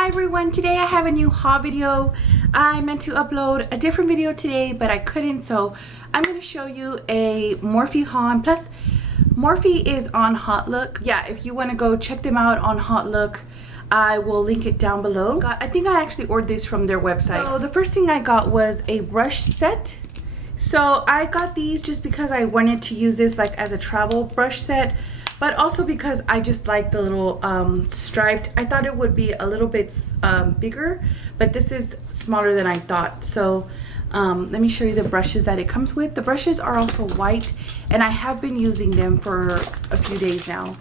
Hi everyone, today I have a new haul video. I meant to upload a different video today, but I couldn't, so I'm going to show you a Morphe haul. And plus, Morphe is on HauteLook. Yeah, if you want to go check them out on HauteLook, I will link it down below. I think I actually ordered this from their website. So the first thing I got was a brush set. So I got these just because I wanted to use this like as a travel brush set, but also because I just like the little striped. I thought it would be a little bit bigger, but this is smaller than I thought. So let me show you the brushes that it comes with. The brushes are also white, and I have been using them for a few days now.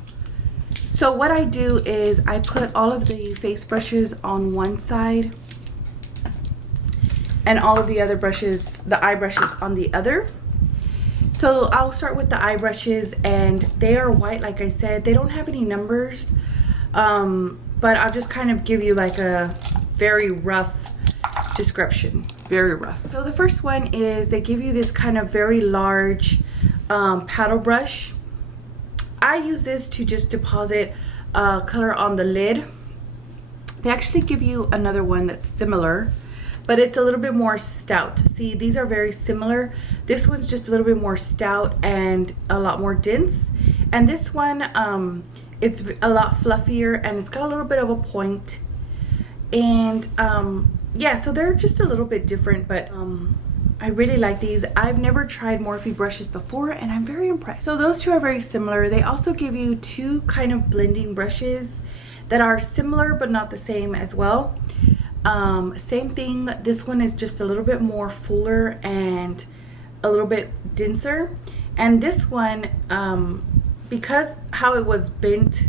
So what I do is I put all of the face brushes on one side and all of the other brushes, the eye brushes, on the other. So I'll start with the eye brushes, and they are white, like I said. They don't have any numbers, but I'll just kind of give you like a very rough description, very rough. So the first one is they give you this kind of very large paddle brush. I use this to just deposit color on the lid. They actually give you another one that's similar, but it's a little bit more stout. See, these are very similar. This one's just a little bit more stout and a lot more dense. And this one, it's a lot fluffier, and it's got a little bit of a point. And yeah, so they're just a little bit different, but I really like these. I've never tried Morphe brushes before, and I'm very impressed. So those two are very similar. They also give you two kind of blending brushes that are similar but not the same as well. Same thing, this one is just a little bit more fuller and a little bit denser. And this one, because how it was bent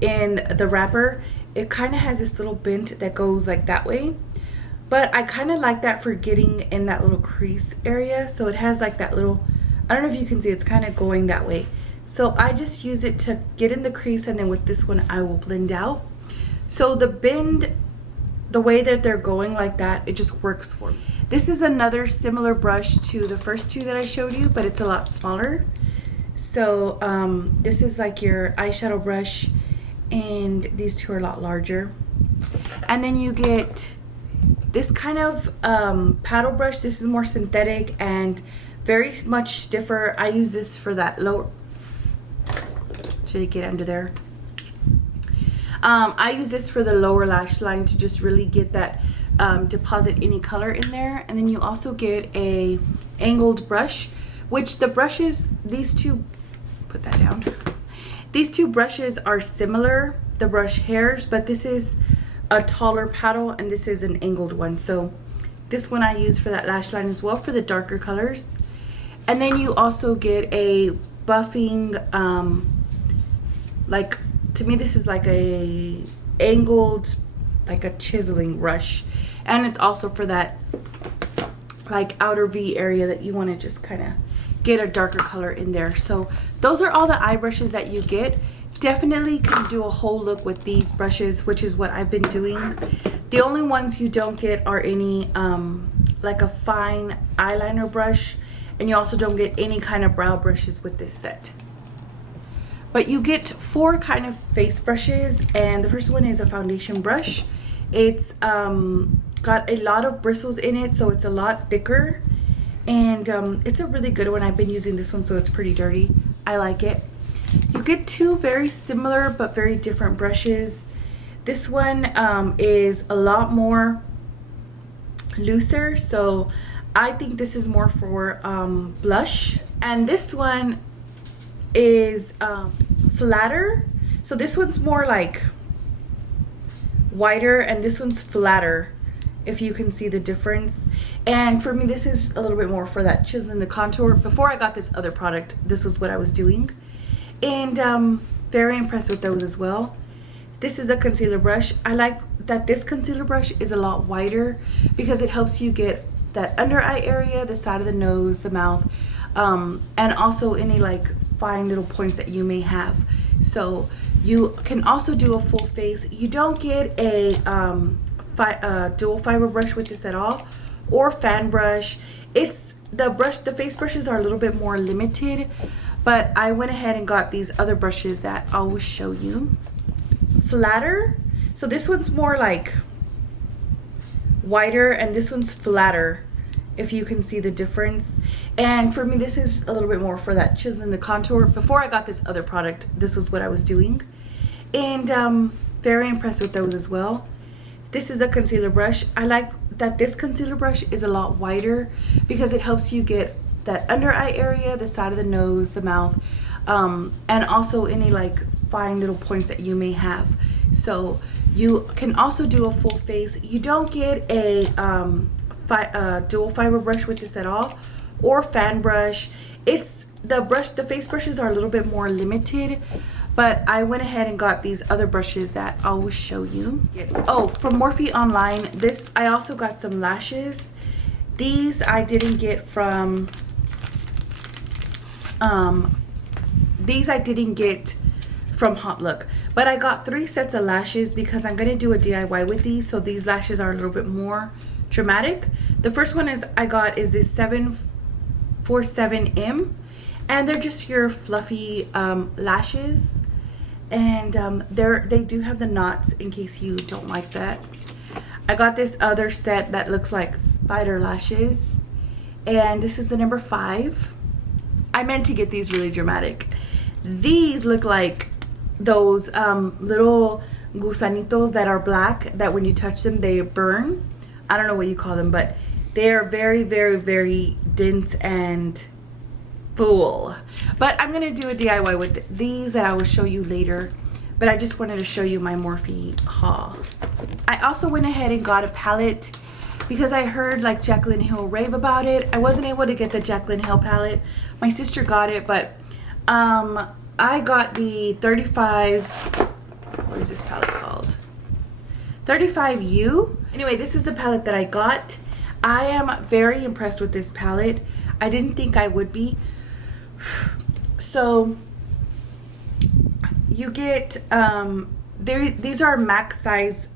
in the wrapper, it kind of has this little bent that goes like that way. But I kind of like that for getting in that little crease area. So it has like that little, I don't know if you can see, it's kind of going that way. So I just use it to get in the crease, and then with this one I will blend out. So the bend, the way that they're going like that, it just works for me. This is another similar brush to the first two that I showed you, but it's a lot smaller. So this is like your eyeshadow brush, and these two are a lot larger. And then you get this kind of paddle brush. This is more synthetic and very much stiffer. I use this for that lower, should I get under there? I use this for the lower lash line to just really get that deposit any color in there. And then you also get a angled brush, which the brushes, these two, put that down. These two brushes are similar, the brush hairs, but this is a taller paddle and this is an angled one. So this one I use for that lash line as well, for the darker colors. And then you also get a buffing, like, to me this is like a angled, like a chiseling brush, and it's also for that like outer V area that you want to just kind of get a darker color in there. So those are all the eye brushes that you get. Definitely can do a whole look with these brushes, which is what I've been doing. The only ones you don't get are any like a fine eyeliner brush, and you also don't get any kind of brow brushes with this set. But you get four kind of face brushes, and the first one is a foundation brush. It's got a lot of bristles in it, so it's a lot thicker, and it's a really good one. I've been using this one, so it's pretty dirty. I like it. You get two very similar but very different brushes. This one is a lot more looser, so I think this is more for blush. And this one is flatter. So this one's more like wider, and this one's flatter, if you can see the difference. And for me, this is a little bit more for that chiseling, the contour. Before I got this other product, this was what I was doing, and very impressed with those as well. This is the concealer brush. I like that this concealer brush is a lot wider because it helps you get that under eye area, the side of the nose, the mouth, and also any like fine little points that you may have. So you can also do a full face. You don't get a dual fiber brush with this at all, or fan brush. It's the face brushes are a little bit more limited, but I went ahead and got these other brushes that I will show you. Flatter, So this one's more like wider and this one's flatter, if you can see the difference. And for me, this is a little bit more for that chiseling the contour. Before I got this other product, this was what I was doing. And very impressed with those as well. This is the concealer brush. I like that this concealer brush is a lot wider because it helps you get that under eye area, the side of the nose, the mouth, and also any like fine little points that you may have. So you can also do a full face. You don't get a dual fiber brush with this at all, or fan brush. It's the face brushes are a little bit more limited, but I went ahead and got these other brushes that I will show you. Oh, from Morphe online, I also got some lashes. These I didn't get from HauteLook, but I got 3 sets of lashes because I'm gonna do a DIY with these, so these lashes are a little bit more dramatic. The first one is this 747M, and they're just your fluffy lashes, and they do have the knots in case you don't like that. I got this other set that looks like spider lashes, and this is the number 5. I meant to get these really dramatic. These look like those little gusanitos that are black, that when you touch them they burn. I don't know what you call them, but they are very, very, very dense and full. But I'm gonna do a DIY with these that I will show you later, but I just wanted to show you my Morphe haul. I also went ahead and got a palette because I heard like Jaclyn Hill rave about it. I wasn't able to get the Jaclyn Hill palette. My sister got it, but I got the 35, what is this palette called? 35U. Anyway, this is the palette that I got. I am very impressed with this palette. I didn't think I would be. So you get these are max size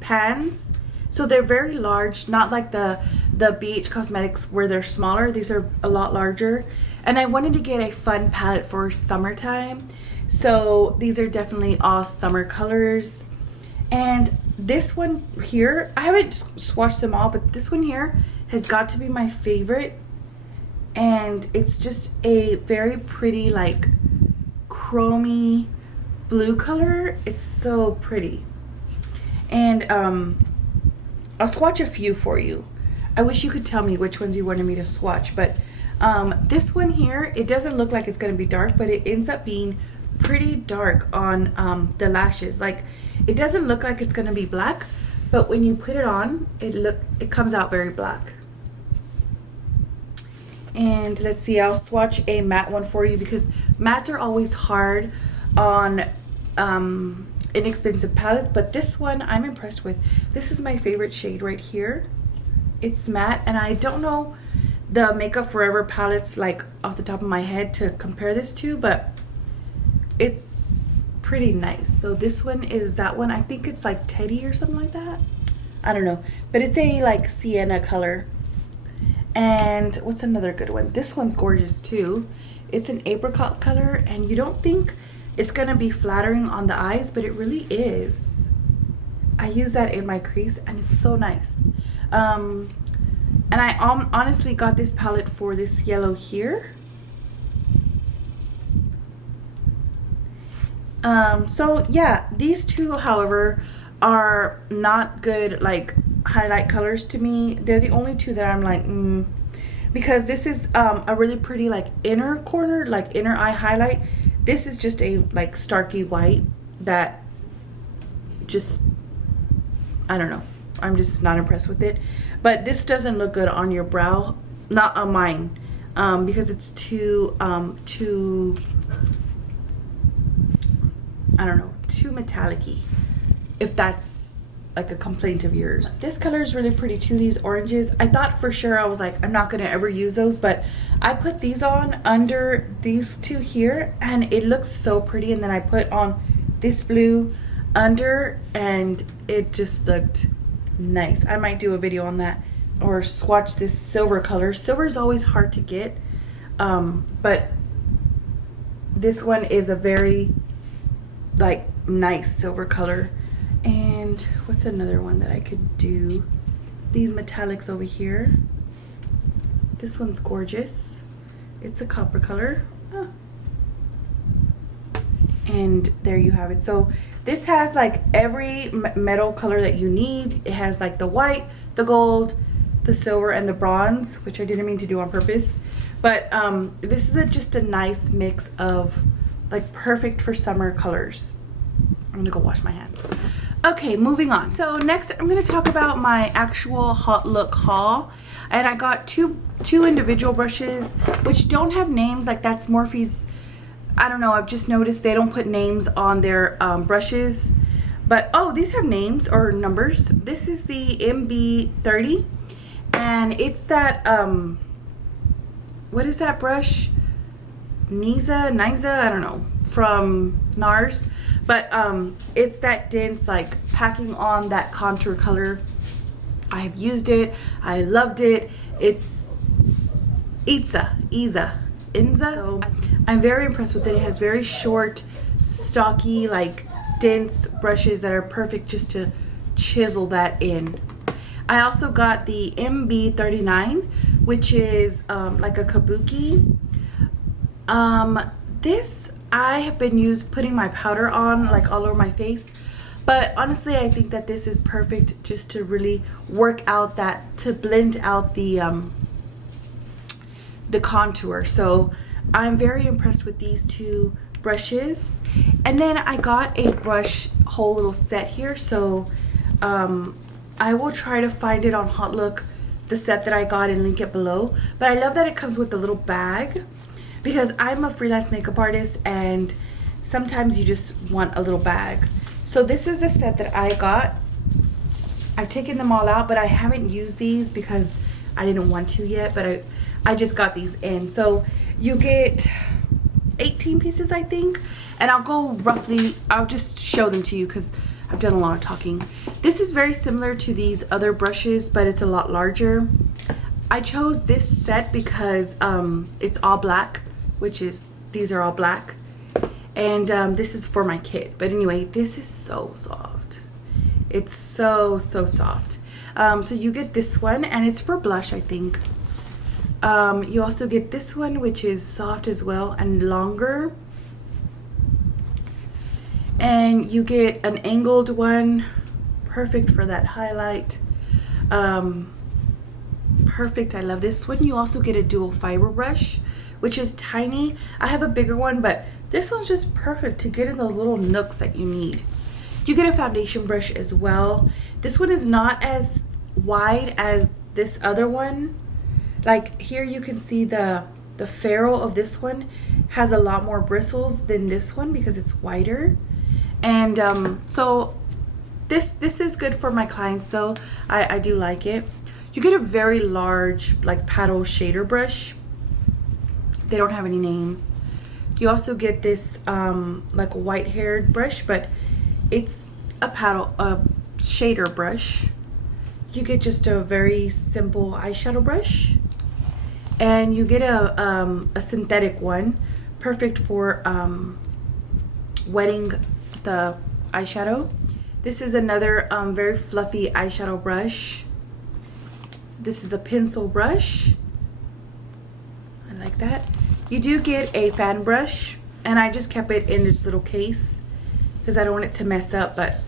pans, so they're very large, not like the BH Cosmetics where they're smaller. These are a lot larger, and I wanted to get a fun palette for summertime, so these are definitely all summer colors. And this one here, I haven't swatched them all, but this one here has got to be my favorite, and it's just a very pretty like chromy blue color. It's so pretty. And I'll swatch a few for you. I wish you could tell me which ones you wanted me to swatch, but this one here, it doesn't look like it's gonna be dark, but it ends up being pretty dark on the lashes. Like, it doesn't look like it's gonna be black, but when you put it on, it comes out very black. And let's see, I'll swatch a matte one for you because mattes are always hard on inexpensive palettes, but this one I'm impressed with. This is my favorite shade right here. It's matte, and I don't know the Makeup Forever palettes like off the top of my head to compare this to, but it's pretty nice. So this one is that one. I think it's like Teddy or something like that. I don't know, but it's a like sienna color. And what's another good one? This one's gorgeous too. It's an apricot color, and you don't think it's gonna be flattering on the eyes, but it really is. I use that in my crease, and it's so nice. And I honestly got this palette for this yellow here. So yeah, these two, however, are not good like highlight colors to me. They're the only two that I'm like, because this is a really pretty like inner corner, like inner eye highlight. This is just a like starky white that just, I don't know, I'm just not impressed with it. But this doesn't look good on your brow, not on mine, because it's too I don't know, too metallic-y, if that's like a complaint of yours. This color is really pretty too, these oranges. I thought for sure, I was like, I'm not gonna ever use those, but I put these on under these two here, and it looks so pretty. And then I put on this blue under, and it just looked nice. I might do a video on that, or swatch this silver color. Silver is always hard to get, but this one is a very like nice silver color. And what's another one that I could do? These metallics over here. This one's gorgeous. It's a copper color. Oh. And there you have it. So this has like every metal color that you need. It has like the white, the gold, the silver, and the bronze, which I didn't mean to do on purpose. But this is just a nice mix of like perfect for summer colors. I'm gonna go wash my hands. Okay, moving on. So next I'm gonna talk about my actual HauteLook haul. And I got two individual brushes which don't have names. Like that's Morphe's. I don't know, I've just noticed they don't put names on their brushes. But oh, these have names or numbers. This is the MB30, and it's that what is that brush? Niza, I don't know, from NARS. But it's that dense, like packing on that contour color. I have used it, I loved it. It's Inza. So I'm very impressed with it. It has very short, stocky, like dense brushes that are perfect just to chisel that in. I also got the MB39, which is like a kabuki. This I have been putting my powder on like all over my face, but honestly I think that this is perfect just to really work out that, to blend out the contour. So I'm very impressed with these two brushes. And then I got a brush whole little set here, so I will try to find it on HauteLook, the set that I got, and link it below. But I love that it comes with a little bag, because I'm a freelance makeup artist and sometimes you just want a little bag. So this is the set that I got. I've taken them all out, but I haven't used these because I didn't want to yet, but I just got these in. So you get 18 pieces, I think, and I'll just show them to you because I've done a lot of talking. This is very similar to these other brushes, but it's a lot larger. I chose this set because it's all black, these are all black, and this is for my kid. But anyway, this is so soft. It's so soft. So you get this one, and it's for blush, I think. You also get this one, which is soft as well and longer. And you get an angled one, perfect for that highlight. Perfect, I love this one. You also get a dual fiber brush, which is tiny. I have a bigger one, but this one's just perfect to get in those little nooks that you need. You get a foundation brush as well. This one is not as wide as this other one. Like here you can see the ferrule of this one has a lot more bristles than this one because it's wider. And so this is good for my clients though. I do like it. You get a very large like paddle shader brush. They don't have any names. You also get this like white haired brush, but it's a shader brush. You get just a very simple eyeshadow brush, and you get a synthetic one, perfect for wetting the eyeshadow. This is another very fluffy eyeshadow brush. This is a pencil brush. I like that. You do get a fan brush, and I just kept it in its little case because I don't want it to mess up, but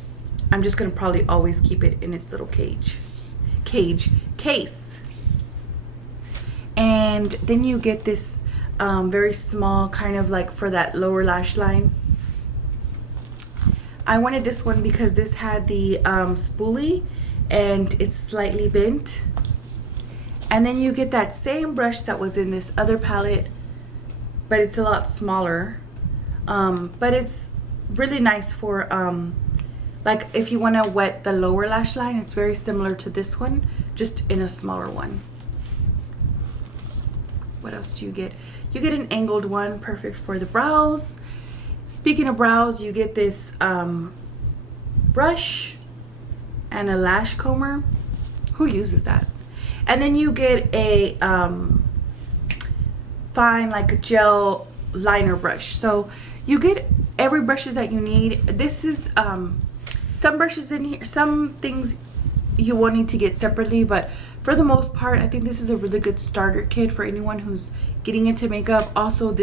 I'm just gonna probably always keep it in its little case. And then you get this very small, kind of like for that lower lash line. I wanted this one because this had the spoolie and it's slightly bent. And then you get that same brush that was in this other palette, but it's a lot smaller. But it's really nice for like if you want to wet the lower lash line. It's very similar to this one, just in a smaller one. What else do you get? You get an angled one, perfect for the brows. Speaking of brows, you get this brush and a lash comber. Who uses that? And then you get a fine like a gel liner brush. So you get every brushes that you need. This is some brushes in here, some things you will need to get separately, but for the most part, I think this is a really good starter kit for anyone who's getting into makeup. Also,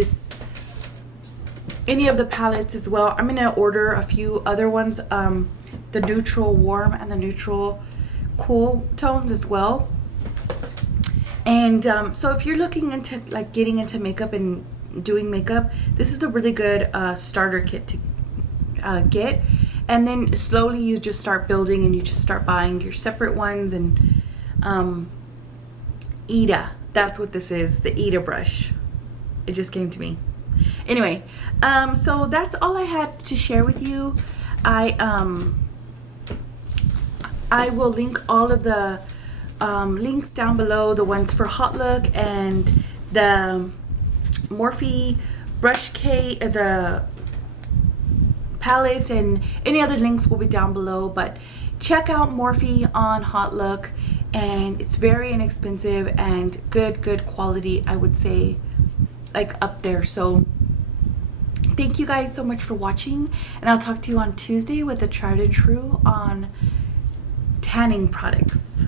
any of the palettes as well. I'm gonna order a few other ones, the neutral warm and the neutral cool tones as well. And so if you're looking into like getting into makeup and doing makeup, this is a really good starter kit to get. And then slowly you just start building and you just start buying your separate ones. And Ida, that's what this is, the Ida brush. It just came to me. Anyway, so that's all I had to share with you. I will link all of the links down below, the ones for HauteLook and the Morphe brush case, the palette, and any other links will be down below. But check out Morphe on HauteLook, and it's very inexpensive and good quality, I would say, like up there. So thank you guys so much for watching, and I'll talk to you on Tuesday with a tried and true on tanning products.